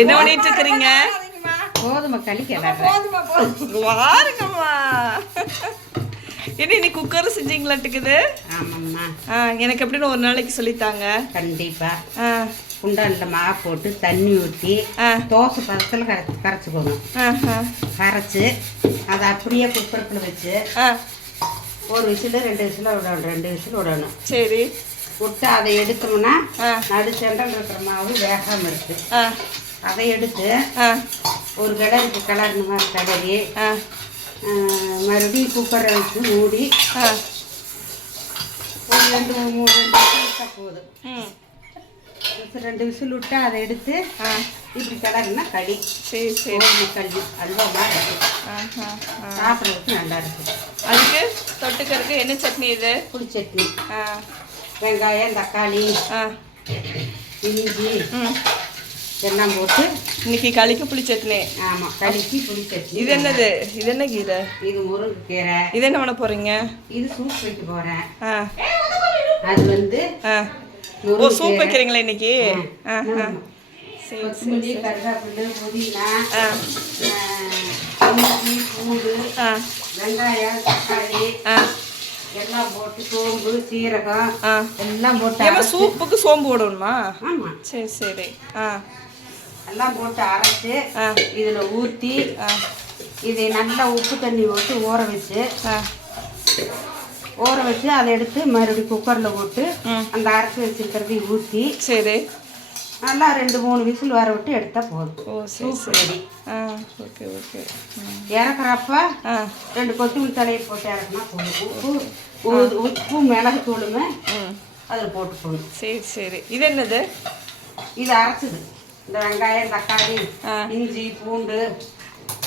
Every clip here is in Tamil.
என்ன பண்ணிட்டு இருக்கிறீங்க? கோதுமை களி வாருங்கம்மா. என்ன நீ குக்கர் செஞ்சீங்களாட்டுக்குது? ஆமாம்மா. எனக்கு எப்படின்னு ஒரு நாளைக்கு சொல்லித்தாங்க. கண்டிப்பா. குண்டானில் மாவு போட்டு தண்ணி ஊற்றி தோசை பதத்தில் கரைச்சிக்கணும். கரைச்சி அதை அப்படியே குக்கருக்குள்ள வச்சு ஒரு விசில் 2 விசில் விடணும். 2 விசில் விடணும். சரி. விட்டு அதை எடுத்தோம்னா நடு செண்டல் இருக்கிற மாவு வேகாமல் இருக்கு. அதை எடுத்து ஒரு கிளறுக்கு கிளறுன மாதிரி கிளறி மறுபடியும் குக்கரை வச்சு மூடி ஒரு 2-3 விசில் போதும். 2 விசில் விட்டு அதை எடுத்து இப்படி கிளறுனா களி. சரி சரி. களி அல்வா மாதிரி இருக்கு. சாப்பிட்றதுக்கு நல்லா இருக்கு. அதுக்கு தொட்டுக்கிறதுக்கு என்ன சட்னி? இது புளி சட்னி. வெங்காயம், தக்காளி, இஞ்சி எல்லாம் போட்டு இன்னைக்கு களிக்கு புளி சட்னி. ஆமாம், களிக்கு புளி சட்னி. இது என்னது? இது என்ன கீரை? இது முருங்கைக்கீரை. இது என்ன பண்ண போறீங்க? இது சூப் வைக்க போகிறேன். அது வந்து சூப் வைக்கிறீங்களா இன்னைக்கு? கொத்தமல்லி, கருவேப்பிலை, புதினா, இஞ்சி, பூண்டு, வெங்காயம், தக்காளி எல்லாம் போட்டு சோம்பு, சீரகம் எல்லாம் போட்டு. சூப்புக்கு சோம்பு போடணுமா? ஆமாம். சரி சரி. எல்லாம் போட்டு அரைச்சி இதில் ஊற்றி இதை நல்லா உப்பு தண்ணி போட்டு ஊற வச்சு அதை எடுத்து மறுபடியும் குக்கரில் போட்டு அந்த அரைச்சி வச்சுருக்கிறதையும் ஊற்றி சரி நல்லா 2-3 விசில் வர விட்டு எடுத்தால் போதும். ஓ சரி ரெடி. Okay okay. இறக்குறப்ப 2 கொத்தமல்லி தலையை போட்டு இறக்குனா போதும். உப்பு மிளகு தூளுமே அதில் போட்டு போதும். சரி சரி. இது என்னது? இது அரைச்சிது. இந்த வெங்காயம், தக்காளி, இஞ்சி, பூண்டு,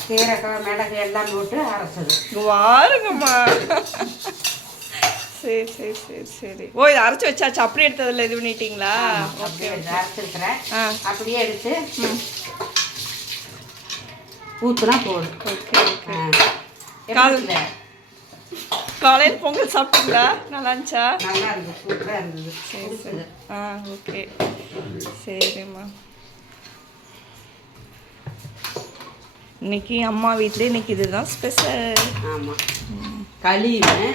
சீரகம், மிளகு எல்லாம் போட்டு அரைச்சது. வாருங்கம்மா. சரி சரி சரி சரி. ஓ, இதை அரைச்சி வச்சாச்சு. அப்படியே எடுத்ததில்ல, இது பண்ணிட்டீங்களா? ஓகே. அரைச்சிருக்கிறேன். அப்படியே எடுத்து ஊற்றுனா போதும். Okay okay. காலையில் பொங்கல் சாப்பிட்டீங்களா? நல்லா இருந்துச்சா? நல்லா இருந்தது. சூப்பராக இருந்தது. சரி சரி. ஓகே சரிம்மா. இன்னைக்கு அம்மா வீட்டில் இன்னைக்கு இதுதான் ஸ்பெஷல். ஆமாம், களியுமே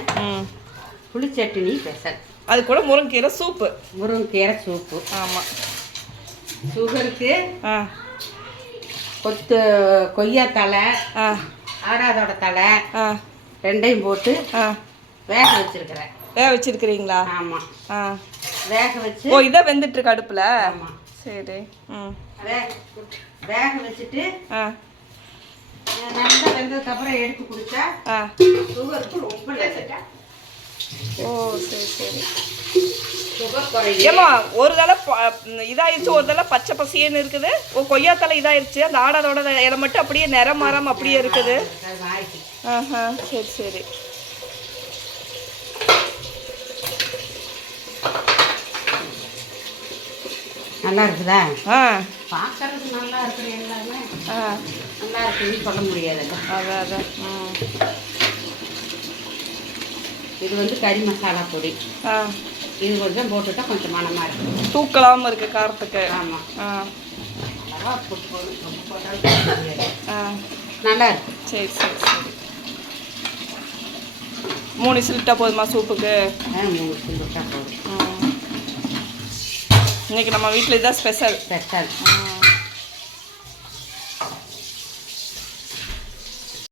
புளி சட்னி ஸ்பெஷல். அது கூட முருங்கைக்கீரை சூப்பு. முருங்கைக்கீரை சூப்பு. ஆமாம். சுகருக்கு கொய்யா தலை, ஆடாதோட தலை ரெண்டையும் போட்டு வேக வச்சிருக்கிறேன். வேக வச்சிருக்கிறீங்களா? ஆமாம். வேக வச்சு. ஓ, இதை வெந்துட்டு இருக்கு அடுப்பில்? ஆமாம். சரி. வேக வச்சுட்டு நல்லா வெந்ததுக்கப்புறம் எடுத்து குடிச்சா சுகருக்கு ரொம்ப நல்லது. ஓ சரி சரி. சுகர் குறையும். ஏமா ஒரு தலை இதாயிருச்சு, ஒரு தலை பச்சை பசியன்னு இருக்குது. கொய்யா தலை இதாயிருச்சு. அந்த ஆடாதோட இலை மட்டும் அப்படியே நிறம் மாறாம அப்படியே இருக்குது. சரி சரி. நல்லா இருக்குதா? பார்க்கறதுக்கு நல்லா இருக்குது. எல்லாமே நல்லா இருக்குன்னு சொல்ல முடியாதுல்ல. அதான் அதான். இது வந்து கறி மசாலா பொடி. இது கொஞ்சம் போட்டுட்டா கொஞ்சம் மனமாக இருக்குது. தூக்கலாமல் இருக்குது காரத்துக்கு. ஆமாம். நல்லா நல்லா இருக்கு. சரி சரி சரி. 3 விசில் விட்டா போதுமா சூப்புக்கு? 3 விசில் விட்டா போதும். இன்னைக்கு நம்ம வீட்டில் இதுதான் ஸ்பெஷல்.